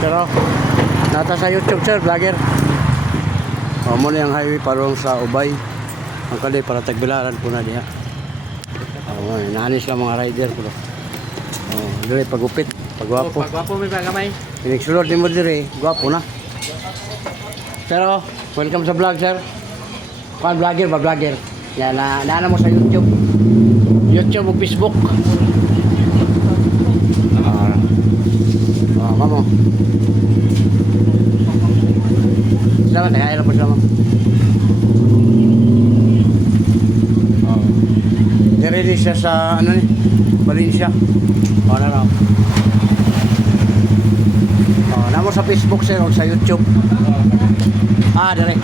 Pero nata sa YouTube sir, vlogger. Muna yung highway parang sa Ubay. Ang kali para tagbilaran po na diha. Naanis lang mga rider po. Dire pagupit, pagwapo. Pagwapo may pagamay. Pinagsulod ni mo dire, gwapo na. Pero welcome sa vlog sir. Kuan vlogger ba vlogger? Yan naana mo sa YouTube. YouTube o Facebook. Mamo. Salamat, kaya lang po sila, ma'am. Dire siya sa, ano ni, Valencia. Na raw. Namo sa Facebook, sir, o sa YouTube. Dire.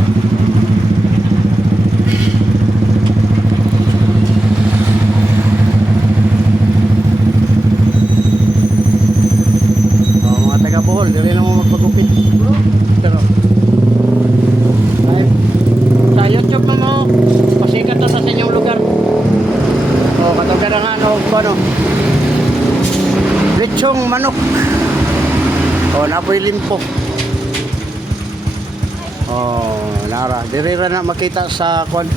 Mga taga-Bohol, dire na mo magpagupit. Pero, sa YouTube na mo, pasikat na sa inyong lugar. Katong karangan o ano, lechong manok. Napoy limpo. Nara, dirira na makita sa kon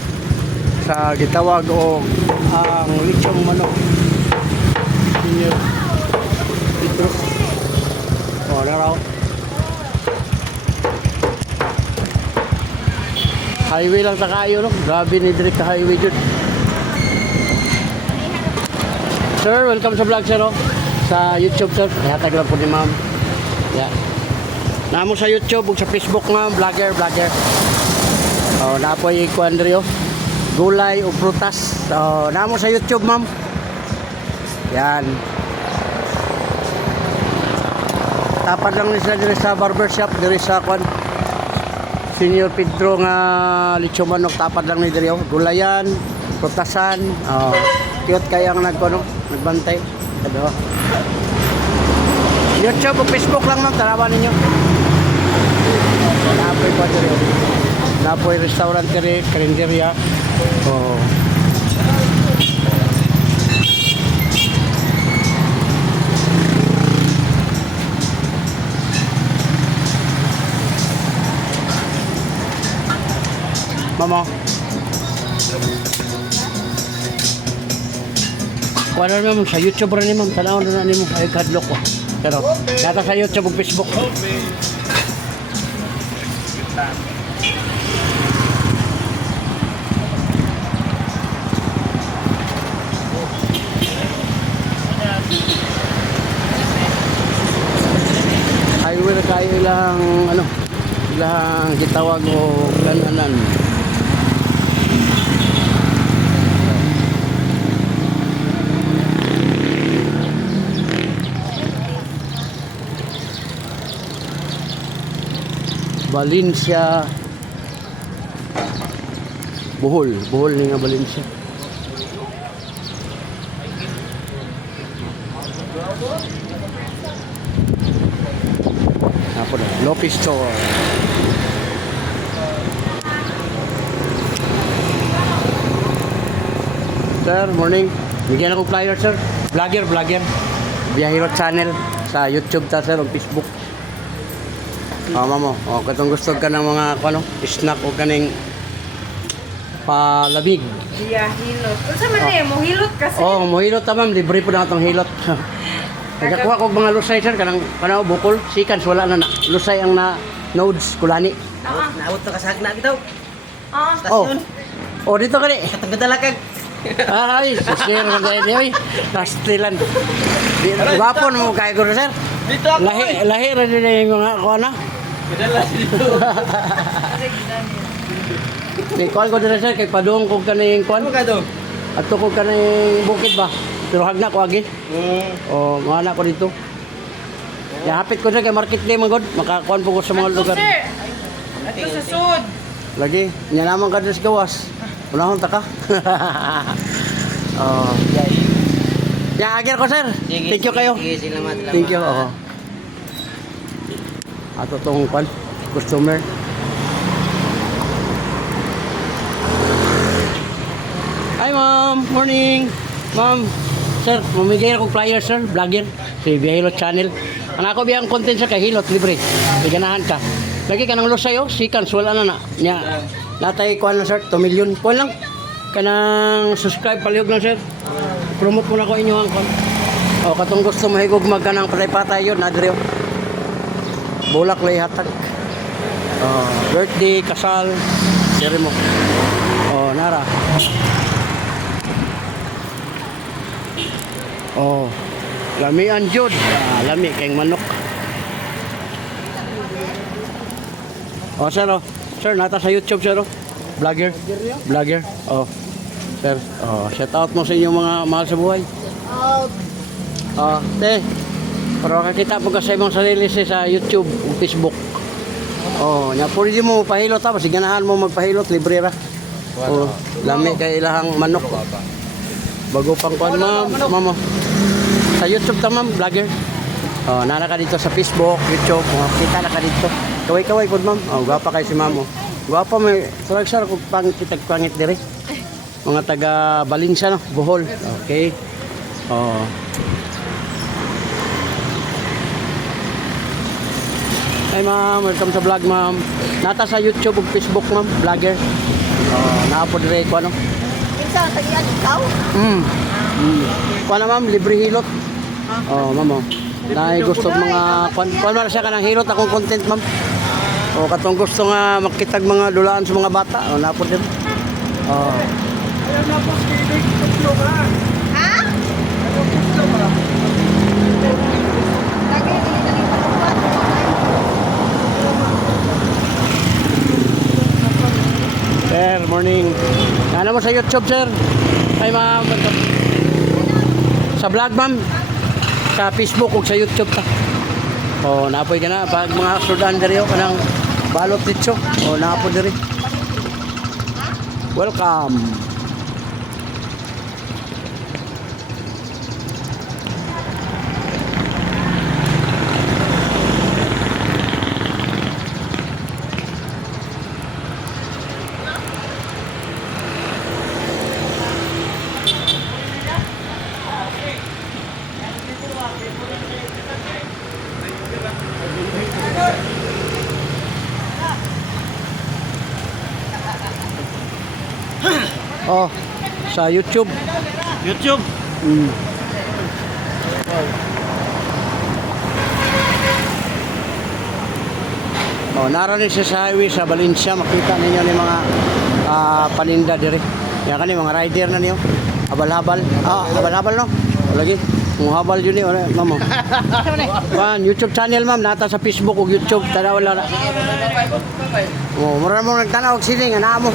sa gitawag o ang lechong manok. Inyo. Ito. Nara. Highway lang sa kayo, no? Grabe ni direct ka highway dyan. Sir, welcome sa vlog sir, no? Sa YouTube sir. Ihatag lang po ni ma'am. Yeah. Namo sa YouTube ug sa Facebook nga vlogger. Napoy ikuan diri gulay ug prutas. Namo sa YouTube ma'am. Yan. Tapad lang ni sila diri sa barbershop diri sa kuan Senior Pedro nga lechon manok, tapad lang ni diri gulayan, prutasan. Cute kaya ang nagbantay. YouTube o Facebook lang ma'am, tarawan ninyo. Napoy pa diri. Napoy restaurant diri, karinderya. Mama. Kuha na naman sa YouTube rin ni ma'am. Tanawin na namin mo. Ay, kadlok ko. Pero, data sa YouTube o Facebook. Highway na kayo ilang, ilang gitawag o kananan. Valencia Bohol ni nga Valencia. Apo na Lopez Store. Sir, morning. Bigyan ako flyer sir. Vlogger. Biyahero channel sa YouTube ta sir o Facebook. Mamo, katong gusto ka ng mga snack o kaning palamig. Hilot. Unsa man ni mo hilot kasi? Mohilot ta ma'am, libre po na itong hilot. Nagkakuha ko mga lusay sir, kanang bukol, sikans wala na lusay ang na nodes kulani. Naabot na kasagna bitaw. Stasyon. Dito kani. Katong dalakag. Ay, sir, oy. Pastilan. Wapon mo kay ko sir. Dito ako. Lahi ra din yung mga kuana. Kadala dito. May kuan ko dira sir kay padung ko kaning kuan. Ano ka do? Ato ko kaning bukid ba. Pero hagna ko agi. Mana ko dito. Ya hapit ko sir kay market day man god. Makakuan po ko sa mga lugar. Sir. Ato sa sud. Lagi, nya naman ka sa gawas. Unahon ta ka. Ya agir ko sir. Thank you kayo. Sige, salamat. Thank you. Ato tong kuan customer. Hi ma'am, morning. Ma'am, sir, mamigay ako flyer sir, vlogger, si Biyahero Channel. Ang ako biyang content sa kahilot, libre. May ganahan ka. Lagi ka ng lusay, oh. Seconds, wala na na. Nya, natay kuhan lang, sir. 2 million. Kuhan lang. Kanang subscribe, palihog lang, sir. Promote mo na ko inyo ang kuhan. O, katong gusto mahigog magkanang patay-patay yun, nadre, oh. Bulak lay hatag. Birthday, kasal, siri mo. Oh, nara. Oh, lamian jud. Lami kayong manok. Oh, sir, oh. Sir, nata sa YouTube, sir, oh. Vlogger. Vlogger. Oh. Sir, oh, shout out mo sa inyong mga mahal sa buhay. Oh, te. Pero makakita po kasi mong sarili sa YouTube o Facebook. Oh, nya pwede mo pahilot tapos ganahan mo magpahilot libre ra. Oh, lami kay ilahang manok. Bago pang kuan, ma'am. Sa YouTube ta, ma'am, vlogger. Oh, nana ka dito sa Facebook, YouTube, oh, kita na ka dito. Kaway-kaway pod, ma'am. Oh, gwapa kay si ma'am. Oh. Gwapa may sarag-sarag kung pangit kitag pangit dire. Mga taga Balinsa, no, Bohol. Okay. Oh. Hi ma'am, welcome sa vlog ma'am. Nata sa YouTube ug Facebook ma'am, vlogger. Naa po dire ko ano. Isa, tagian ikaw? Kuha na ma'am, libre hilot. Ma'am. Dahil gusto mga kuha man siya kanang hilot akong content ma'am. Katong gusto nga makitag mga dulaan sa mga bata. Naa po dire. Ayan na po, skilig. Tutlo ka. Ha? Tutlo ka. Lagi, Sir, morning. Ano mo sa YouTube, sir? Hi, ma'am. Sa vlog, ma'am. Sa Facebook o sa YouTube ta. Naapoy ka na. Pag mga sudan diri o kanang balot dito. Naapoy diri. Welcome. Sa YouTube. YouTube. Naranin siya sa highway sa Valencia. Makita ninyo ni mga paninda dire. Yan kani mga rider na niyo. Habal-habal. Habal-habal no. Lagi. Mga habal yun ni ma'am. YouTube channel ma'am nata sa Facebook ug YouTube tanaw wala na. Mura mo nagtanaw og siling ana mo.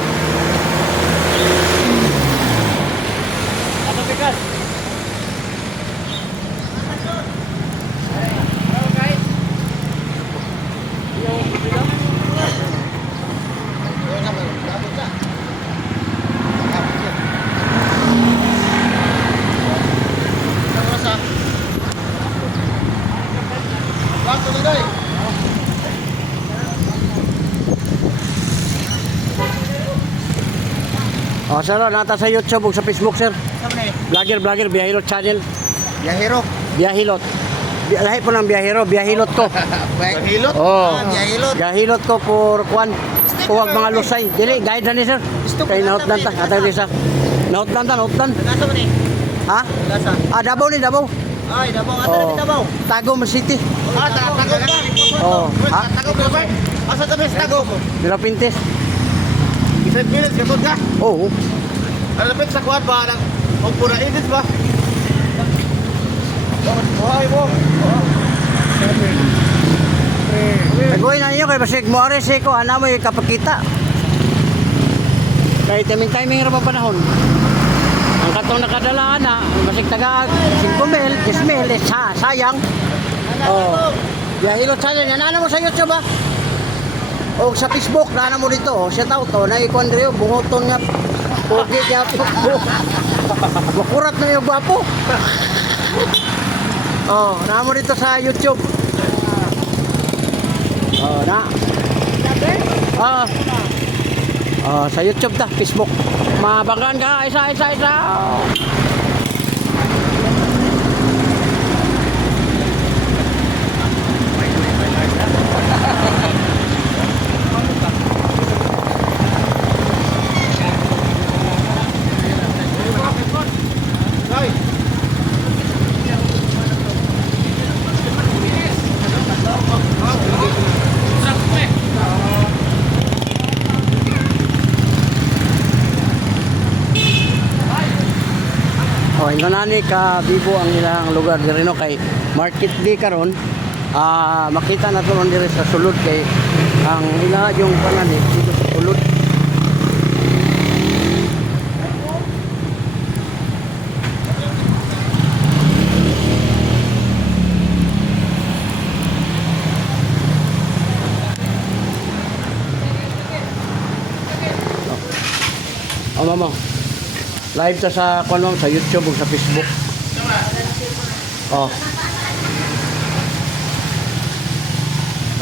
Sir, nata sa YouTube ug sa Facebook, sir. Vlogger, Biyahilot channel. Yahiro. Biyahilot. Lahi po ng Biyahilot to. Yahilot? Biyahilot. Biyahilot to for kwan. Huwag mga lusay. Dili, guide na ni sir. Kay naot lang ta. Atay ni sa. Naot lang. Nasa mo ni? Ha? Nasa? Davao ni Davao. Ay, Davao. Asa ni Davao? Tagum City. Tagum ka? Ha? Tagum ka ba? Asa tabi sa Tagum? Dila Pintes. Isang minutes ka ka? Oo. Alapit sa kuwan ba? Huwag pura edit ba? Buhay mo. Tagoy na niyo kay basig mo ares ko ana mo kapakita. Kay timing ra pa panahon. Ang katong nakadalaan na basig taga 5,000, 10,000 sayang. Biyahilot channel yan ana mo sa YouTube ba? O sa Facebook na mo dito, shout out to na ikon diri bungoton nga pogi niya po. Makurat na yung gwapo. Na mo dito sa YouTube. Na. Sa YouTube ta, Facebook. Mabagan ka, isa. nanani ka bibo ang ilang lugar diri no kay market day karon. Makita na to ron diri sa sulod kay ang ila yung panani dito sa sulod. Mama. Live ta sa kuan mo sa YouTube ug sa Facebook. Oh.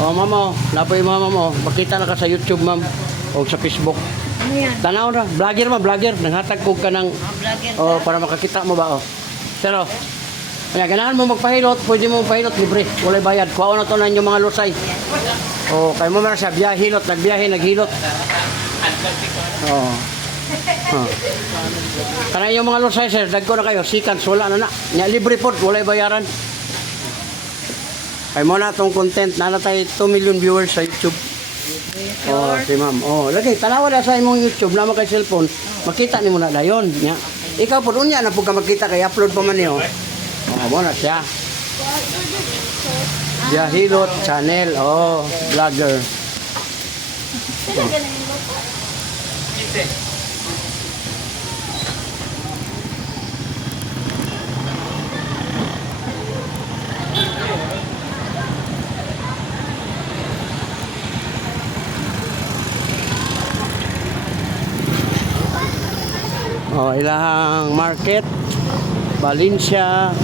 Oh, mama, lapoy mama mo. Makita na ka sa YouTube, ma'am, o sa Facebook. Ano yan? Tanaw na, vlogger ma, vlogger. Nanghatag ko ka ng Vlogger ka? oh, para makakita mo ba oh. Pero kaya ganahan mo magpahilot, pwede mo magpahilot libre, walay bayad. Kuha na to na yung mga lusay. Oh, kay mo man siya biyahilot, nagbiyahe, naghilot. Oh. Oh. Kana yung mga lusay sir, dagko na kayo, seconds, wala na na. Nya libre po, walay bayaran. Kay mo na tong content, na tayo 2 million viewers sa YouTube. Oh, si ma'am. Oh, lagi tanawa na sa imong YouTube na kay cellphone. Makita nimo na dayon nya. Ikaw pud unya na pud ka makita kay upload pa man niyo. Oh, mo na siya. Jahilot channel. Oh, vlogger. Sila ganun yung lupa. Oh, ilahang market Valencia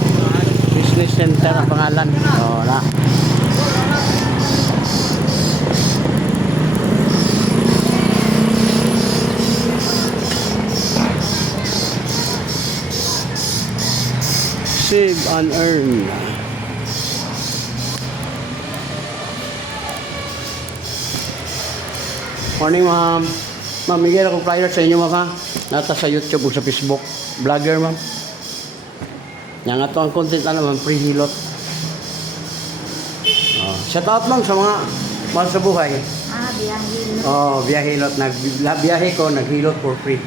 Business Center ang pangalan. Oh, na. Save and earn. Morning, ma'am. Ma'am, bigyan ako flyer sa inyo, ma'am, ha? Nata sa YouTube o sa Facebook. Vlogger, ma'am. Yang nga to ang content, ano, ma'am, free hilot. Oh, shout out, ma'am, sa mga mahal sa buhay. Biyahin. Oh, biyahilot. Biyahe ko, naghilot for free.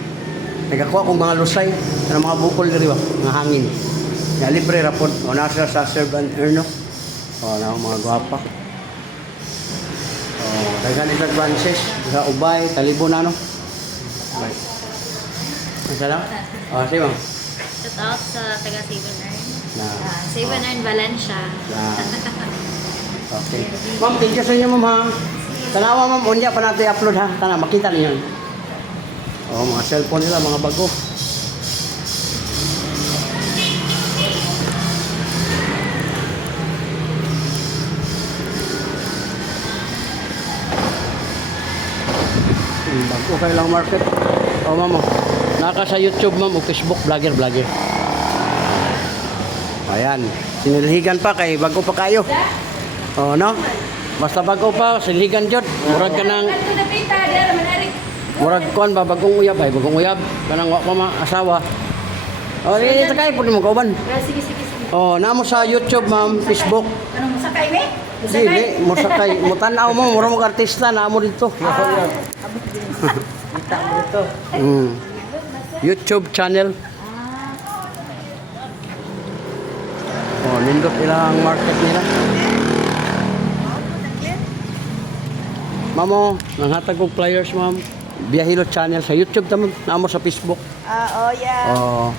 Nagkakuha kong mga lusay, ng mga bukol diri ba, mga hangin. Ya, libre rapod. O, nasa sa serve and earn, no? O, na mga gwapa. Oh, dagan isang branches sa Ubay, Talibon na no. Okay. Isa lang? Oh, sige ma'am. Shout out sa taga 7-9. Na. 7-9 Valencia. Na. Okay. Ma'am, thank you sa inyo ma'am ha. Tanawa ma'am, unya pa natin i-upload ha. Tana, makita niyo. Oh, mga cellphone nila, mga bago. Bago kayo lang market. Oh, ma'am. Oh. Naka sa YouTube, ma'am, o Facebook, vlogger. Ayan. Sinilhigan pa kay bago pa kayo. Oh, no? Basta bago pa, sinilhigan jud. Murag ka ng murag kon ba bagong uyab ay bagong uyab kanang wa pa asawa. Oh, dito kay pud mo kauban. Sige. Oh, namo sa YouTube, ma'am, Facebook. Anong masakay, me? Dili, mo sakay, mo tan-aw mo, mura mo artista na amo dito. Kita mo ito. YouTube channel. Oh, nindot ilang market nila. Mamo, nanghatag kong flyers, ma'am. Biyahilot channel sa YouTube tamang namo sa Facebook. Oh, yeah. Oh,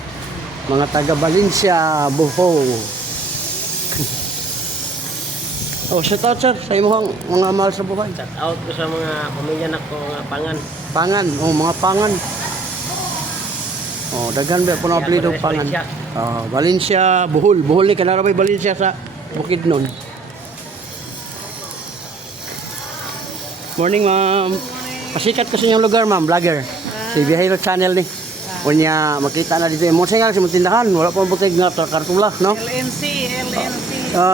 mga taga Valencia, Bohol. Oh, shout out sir sa imong mga mahal sa buhay. Shout out ko sa mga pamilya na ko nga pangan. Pangan, oh mga pangan. Oh, daghan ba puno apelyido pangan. Valencia. Oh, Valencia, Bohol. Bohol ni kanara may Valencia sa Bukidnon. Morning, ma'am. Pasikat ko sa inyong lugar, ma'am, vlogger. Si Biyahiro channel ni. Kunya makita na dito. Mo singal sa tindahan, wala pa butig nga kartula, no? LNC.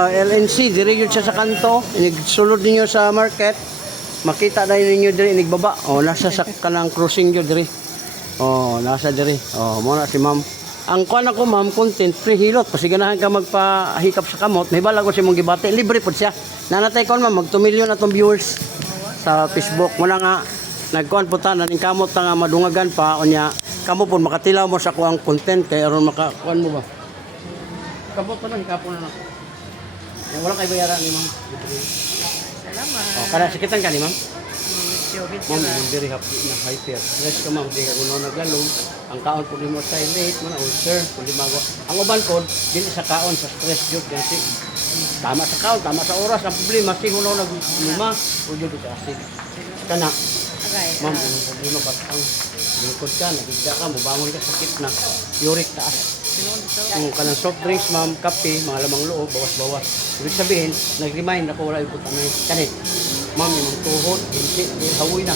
LNC, diri yun siya sa kanto. Sulod ninyo sa market. Makita na ninyo diri nigbaba. Oh, nasa sa kanang crossing yun diri. Oh, nasa diri. Oh, mo na si ma'am. Ang kuan ako, ma'am, content free hilot. Kasi ganahan ka magpahikap sa kamot. May bala ko si mong gibate. Libre po siya. Nanatay ko, ma'am, mag 2 million atong viewers sa Facebook. Muna nga, nagkuhan po ta, naning kamot ta nga madungagan pa. O niya, kamo po makatilaw mo sa kuang content kay aron makakuan mo ba. Kamo to lang kapon na. Wala kay bayaran ni ma'am. Salamat. Oh, kada sakitan ka ni ma'am. Medyo Ma'am, yung very happy na hyper. Rest ka ma'am, di ka uno naglalong. Ang kaon po di mo silent, mo na ulcer, kundi magawa. Ang uban ko, dili sa kaon, sa stress jud kasi. Tama sa kaon, tama sa oras. Ang problema, si uno nagluma, o jud ka kasi. Kana, Aray. ma'am, ang problema ba ang lingkod ka, nagigda ka, mubangon ka, sakit na. Uric taas. Kung kanang soft drinks, ma'am, kape, mga lamang loob, bawas-bawas. Ibig sabihin, nag-remind ako wala yung putanay. Kanit, ma'am, yung tuhod, hindi, hawoy na.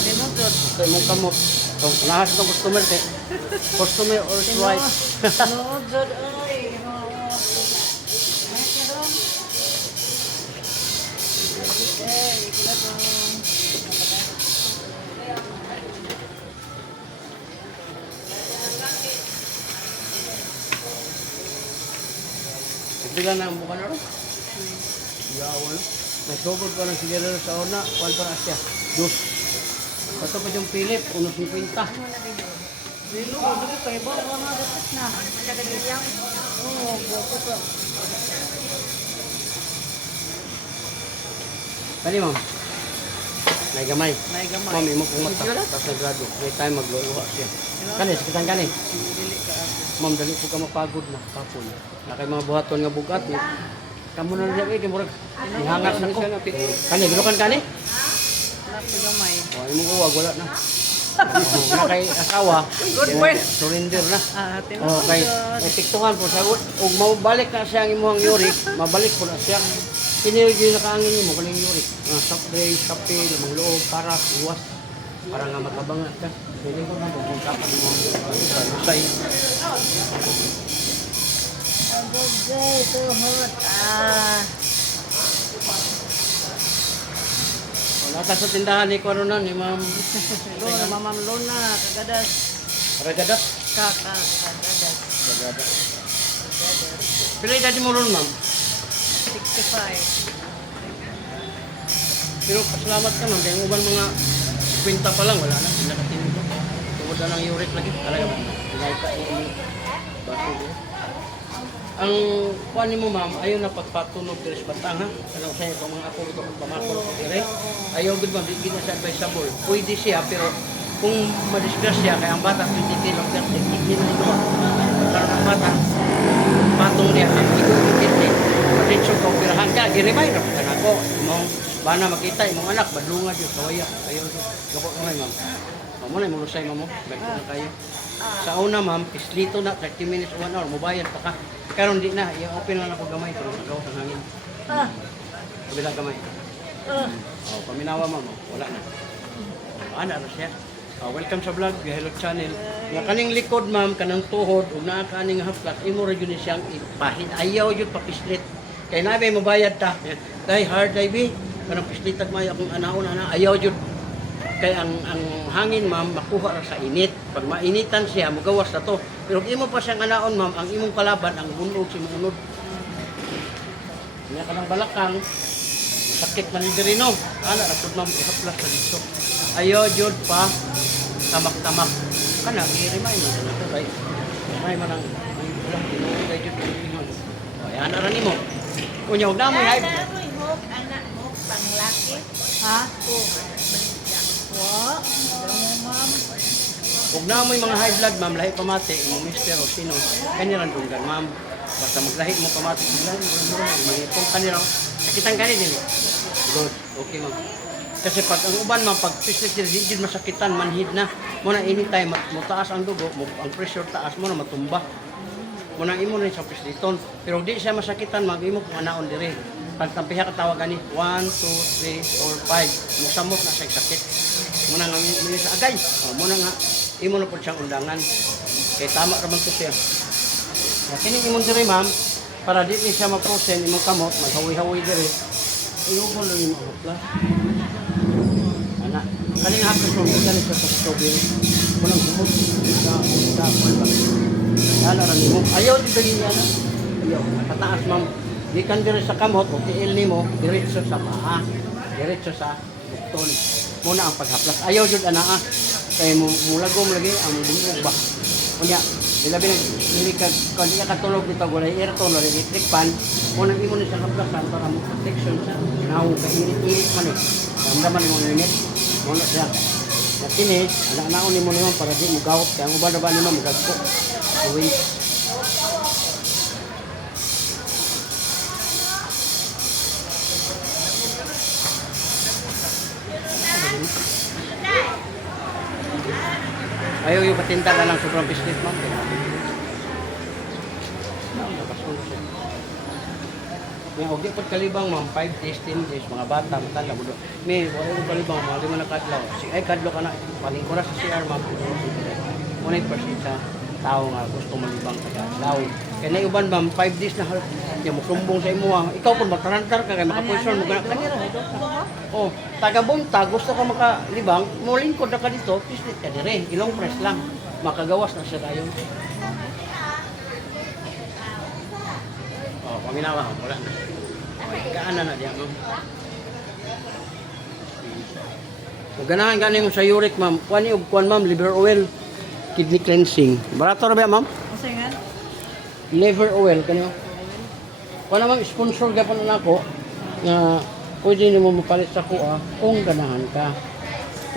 Kaya mong kamot. So, nahas ng customer, kay customer or right. Sinunod, ay. Sila na ang mukha na rin. Yawa na. May sugod pa ng sigilero sa una. Kuwan pa na siya. Dos. Ito pa yung Philip. 1.50. Dilo, dito kayo ba? Mga dapat na. Nagagayang. Oo, buko ka. Kani ma'am? May gamay. May gamay. Ma'am, imo kong mata. Tapos nagrado. May time magluluha siya. Kani, sakitan kani. Dili ka. Ma'am, dali po ka mapagod na. Kapon. Na kay mga buhaton nga bugat. Kamu na rin kay murag. Ihangas na ko. Kani, gilukan kani? Napi gamay. O, imo ko wag, wala na. Na kay asawa. Good point. Surrender na. Tinunod. Oh, kay tiktungan po sa ug mabalik na siya ang imong uric, mabalik po na siya. Kinilgi na kaangin nimo kaning uric. Soft drinks, kape, lamang loob, para iwas para nga matabang ka. Pwede ko na pupunta pa mo sa Agad, tuhod. wala ka sa tindahan ni Corona ni Ma'am Luna, Mamam Luna, kagadas. Ragadas. Kagadas. Ragadas. Pila edad mo ron, Ma'am? 65. Pero pasalamat ka, Ma'am. Kaya ang uban mga kwenta pa lang, wala na. Hindi nakatinin ko. Tungkol na ng uric lagi. Talaga ba? Pinaita ko yung baso ko. Ang kuha ni mo, Ma'am, ayaw na pagpatunog diri sa batang, ha? Ano sa iyo, kung mga ako ito, kung pamakot ko diri. Ayaw, good, Ma'am, hindi na siya advisable. Pwede siya, pero kung madisgrasya, kaya ang bata, 20 kilos, hindi na ito, Ma'am. Karoon ang bata, patong niya, hindi. Matensyon ka, operahan ka, giribay, rapitan ako. Imong, bana makita, imong anak, badlungan yun, kawaya. Ayaw, loko kamay, Ma'am. Mamo na, imong lusay, Ma'am, balik na kayo. Sa una, Ma'am, pislito na, 30 minutes, 1 hour, mubayad pa ka. Karon di na, i-open lang ako gamay, pero magawa sa hangin. Kabila gamay. Oh, paminawa, Ma'am, wala na. Ana na siya. Welcome sa vlog, Hello Channel. Nga kaning likod, Ma'am, kanang tuhod, ug naa kaning haplas, imo ra gyud siyang ipahid. Ayaw jud papislit. Kay nabe mabayad ta. Kay hard dive, kanang pislitan may akong anaon ana, ayaw jud. Kay ang hangin, Ma'am, makuha ra sa init. Pag mainitan siya, mugawas na to. Pero kung imo pa siyang anaon, Ma'am, ang imong kalaban ang bunog si munod. Nya kanang balakang sakit man diri no. Ana ra pud, Ma'am, ihaplas sa dito. Ayaw jud pa tamak-tamak. Kana i-remind mo na to, right? May man ang ulang kay jud ingon. Ay ana ra nimo. Kunya og namoy hay. Anak mo, panglaki. Ha? Wa, ma'am. Huwag na mo yung mga high blood, Ma'am, lahi pamati, yung mister o sino, kanilang tunggan, Ma'am. Basta maglahi mo pamati, magipong kanilang, sakitan ka rin. Good, okay, Ma'am. Kasi pag ang uban, Ma'am, pag pislit din masakitan, manhid na, muna anytime, mo taas ang dugo, ang pressure taas mo na matumba. Muna imo na sa pisliton. Pero di siya masakitan, Ma'am, imo kung anaon dire. Pag tampiha ka tawagan ni 1, 2, 3, 4, 5. Musamot na siya sakit. Muna nga mo sa agay. Muna nga imo na pud siyang undangan. Kay tama ra man to siya. Kining imong dire, Ma'am, para di ni siya ma-frozen imong kamot, maghawi-hawi dire. Iubo lang imong haplas. Ana, kaning haplas mo dali sa strawberry. Muna gumot sa ba. Ana ra nimo. Ayaw di dali niya na. Ayaw, pataas, Ma'am. Di kan dire sa kamot o tiil nimo diretso sa paa, diretso sa bukton. Muna ang paghaplas. Ayaw jud ana kay mo mulagom lagi ang bungog ba. Kunya, ilabi nag hindi ka kun iya katulog dito walay aircon walay electric fan, unang imo ni sa kaplasan para mo protection sa naong kainit-init man eh. Ramdaman mo ang init. Wala siya. Na kini, anak-anaon nimo naman para di mo gawot kay ang uban ba nimo magagpo. Uwi. Ayaw yung patinta ka lang sobrang business ma'am. May og di pud kalibang ma'am 5 days 10 days mga bata matanda mo. May wala yung kalibang mga lima na kadlaw. Ay kadlo ka na paling oras sa CR ma'am. 100% sa tao nga gusto malibang sa kadlaw. Kaya na uban ma'am 5 days na ya mo sumbong sa imo. Ikaw pud matarantar ka kay makapoison mo kana kanira. Oh, taga buntag gusto ka makalibang, mo lingkod na ka dito, pislit ka dire. Ilong press lang. Makagawas na siya tayo. Oh, paminawa ko, wala na. Okay, kaana na diyan, ma'am. Kung ganahan ganin mo sa uric, ma'am, kuha ni kuan ma'am, liver oil, kidney cleansing. Barato na ba, ma'am? Kasi nga, Liver oil, kanyo. Kuha na ma'am, sponsor gapon na ako, na pwede nimo mapalit sa kuha kung ganahan ka.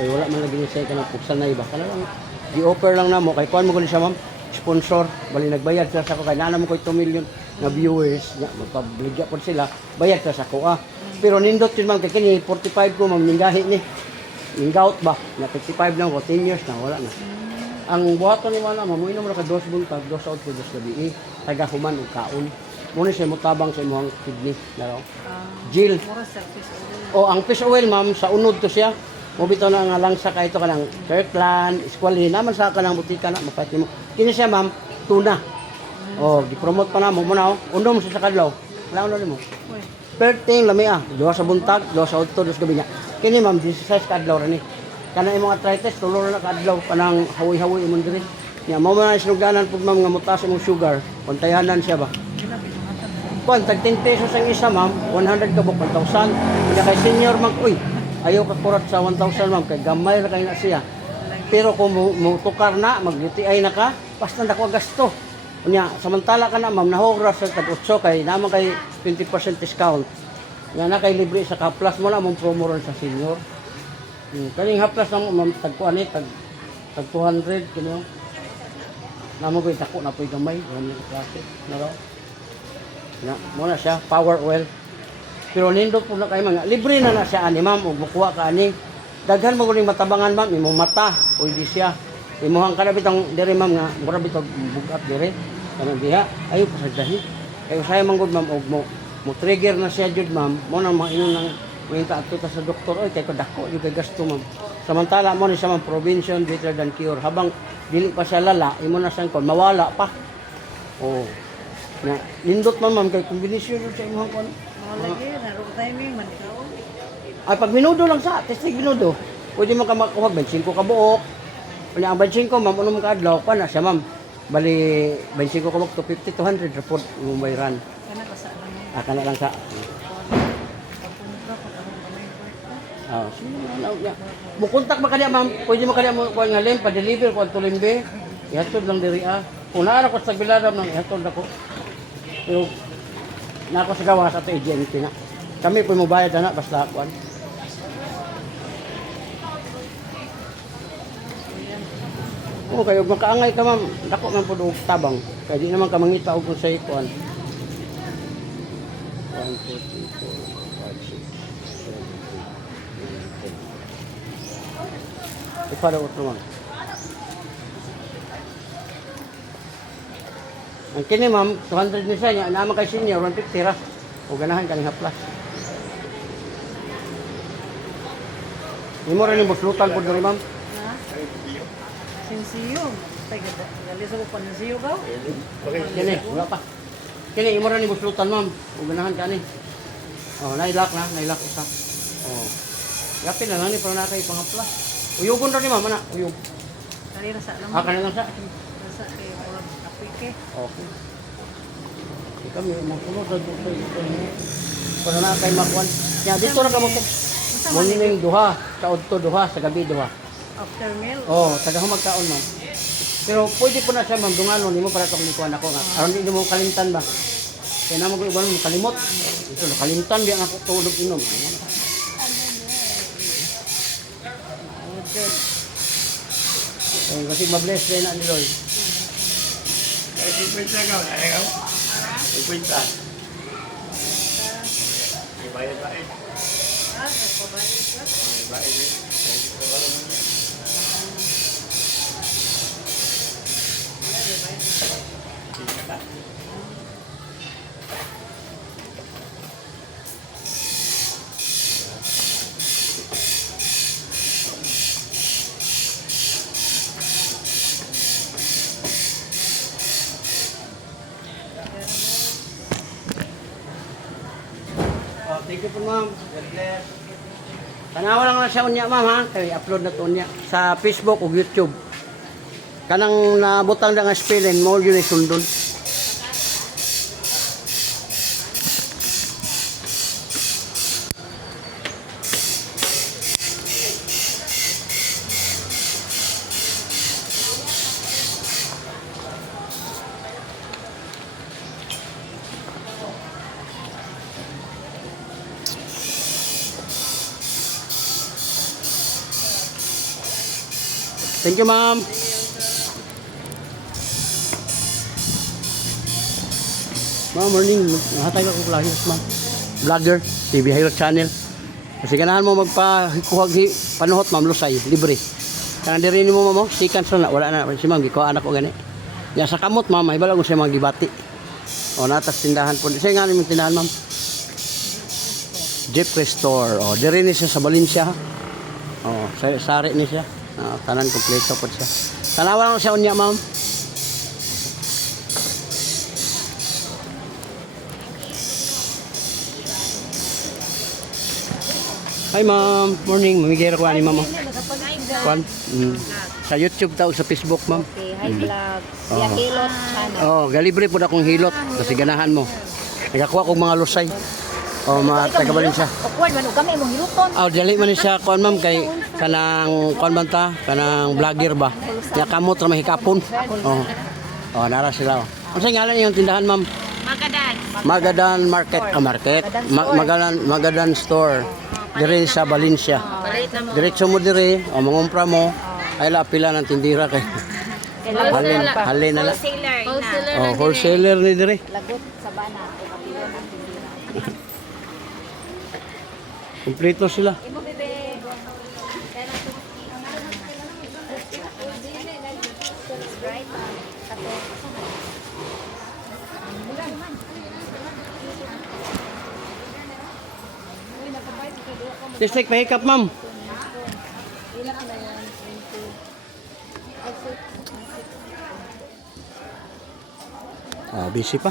Kaya wala man lagi sa ka na puksan na iba. Kana lang, i-offer lang na mo, kay kuhan mo ko siya, ma'am, sponsor, bali nagbayad sila sa kuha, kaya naala mo ko 2 million na viewers, magpabligya po sila, bayad sila sa kuha. Pero nindot yun ma'am, kaya kini 45 ko ma'am, ninggahi ni. Ninggaut ba? Na 55 lang ko, 10 years na, wala na. Ang buhaton ni Mana, ma'am, inom na ka 2 buntag, 2 out ko, 2 gabi, taga human o kaon. Muna siya mutabang sa imong kidney, naro. Jill. mura sa fish oil. O ang fish oil ma'am, sa unod to siya. Mo bitaw na nga langsa ka ito kanang Kirkland, Esqualin, naman sa kanang butika na mapati mo. Kini siya ma'am, tuna. O, gi-promote pa na mo muna o. Unom sa kadlaw. Wala uno nimo. Uy, Perting lami ah, 2 sa buntag, 2 sa udto, 2 gabi niya. Kini ma'am, 16 ka adlaw ra ni. Kana imong arthritis, tulo na ka adlaw kanang hawi-hawi imong diri. Nya mao man isnuganan pud ma'am nga mutas imong sugar, kontayanan siya ba. sila pinangatan ko. Kung tag 10 pesos ang isa ma'am, 100 ka buk 1,000. Kaya kay senior ma'am, uy, ayaw ka kurat sa 1,000 ma'am, kay gamay ra kay na siya. Pero kung mo tukar na, mag-UTI na ka, basta na ko gasto. Unya, samantala ka na ma'am, nahugra sa tag-8 kay naman kay 20% discount. Nga na kay libre sa Kaplas mo na mong promo ron sa senior. Kaling haplas lang ma'am, tag-kuan eh, tag 200, kino. Namo ko'y tako na po'y gamay, ganyan yung klase. Naro? Na, muna siya, power oil. Pero nindot po na kayo mga, libre na na siya ani ma'am, o makuha ka ani. Daghan mo kuning matabangan ma'am, imong mata, pwede siya. Imuhang kanabit ang diri ma'am nga, mura bitaw bugat diri. Kanang diha, ayo pasadyahin. Kaya usaya man gud ma'am, og mo trigger na siya jud ma'am, mo nang maingon nang minta ato ta sa doktor, oy kay ko dako yung kay gasto ma'am. Samantala mo ni siya ma'am, prevention better than cure. Habang dili pa siya lala, imo na siyang kon, mawala pa. Oh. Na, nindot man ma'am, kay kombinasyon yun sa imong kon. Mga lagi, narong timing, manikaw. Ay, pag minudo lang sa, testig minudo. Pwede mo ka makuha, 25 ka buok. Wala ang 25, ma'am, anong ka adlaw pa na siya, ma'am. Bali, 25 ka buok, 250, 200, report mo may run. Kana kasa lang mo. Ka na lang sa, Pagpunta ko, tanong kamay ko. sino na niya. Mukontak ba kanya, ma'am? Pwede mo kanya mo kuha nga lim, pa-deliver ko ang tulimbe. Ihatod lang diri ah. Kung naara ko sa biladam nang ihatod ako. Pero, na ako sa gawas ato agency na. Kami po mo bayad na basta kuan. Oo, kayo makaangay ka ma'am. Dako man po og tabang. Kaya di naman ka mangita og kung sa ikuan. 1, 2, 3, 4, 5, 6, 7, 8, 9, 10. Ipada ko naman. Ang kini ma'am, 200 ni siya. Naman kay senior, 150 ra. O ganahan kaning haplas. Imo rin yung buslutan po diri ma'am. Ha? Sinsiyo. Tayo, galis ako pa ng siyo ka? Kini, wala pa. Kini, imo rin yung buslutan ma'am. O ganahan kani. Oh, nailak na, nailak isa. Oh. Yapin na lang ni para na kay pangaplas. Uyugon rin ni ma'am, ana, uyug. Kanina sa alam mo. Ah, kanina lang sa. Nasa kay murag kapike. Okay. Kami, magsunod na dito. Para na kay makuan. Kaya dito na kamo. Morning duha, sa udto duha, sa gabi duha. After meal. Oh, taga humagkaon ma'am. Pero pwede po na siya ma'am, dunganon, hindi mo para itong likuan ako nga. Aron hindi mo kalimtan ba? Kaya naman ko iba mo kalimot. Ito, kalimtan, di ang ako tulog inom. Kasi mabless rin na ni Lloyd. Ay, 50 ka. Ay, ikaw? 50. Ay, bayad. Oh, thank you po ma'am. God bless. Tanawa lang na siya unya ma'am ha. Kaya upload na to unya sa Facebook o YouTube. Kanang nabutang na nga spelling mo yun ay sundon. Thank you, ma'am. Ma'am, morning. Nahatay ako vloggers, ma'am. Vlogger, TV Hero Channel. Kasi ganahan mo magpahikuhag panuhot, ma'am, lusay, libre. Kanang diri mo, ma'am, sikan na, wala na. Si ma'am, gikuha anak ko gani. Ya sa kamot, ma'am, ay bala ko siya magibati. O, natas tindahan po. Siya nga namin tindahan, ma'am. Jeep Restore. O, diri ni siya sa Valencia, ha. O, sari ni siya. Tanan kompleto po siya. Tanawa lang siya unya, ma'am. Hi, ma'am. Morning. Mamigay ko ani, ma'am. Kwan? Sa YouTube daw, sa Facebook, ma'am. Okay, hi vlog. Via Hilot channel. Oh, galibre po na kong hilot. Kasi ganahan mo. Nagakuha kong mga lusay. Oh, mga taga-balin siya. Awkward man ug kami imong hiluton. Oh, dali man ni siya kuan ma'am kay kanang kuan man ta, kanang vlogger ba. Ya kamot ra mahikapon. Oh. Oh, nara sila. Unsa ngalan yung tindahan ma'am? Magadan. Magadan Market. Magadan Store. Dire sa Valencia. Diretso mo dire, o mangumpra mo. Ay la pila ng tindira kay. Halin na la. Wholesaler. Oh, wholesaler ni dire. Lagot sa bana o kapila ng tindira. Kompleto sila. Imo bebe. Right. District pahikap ma'am. Ah, busy pa.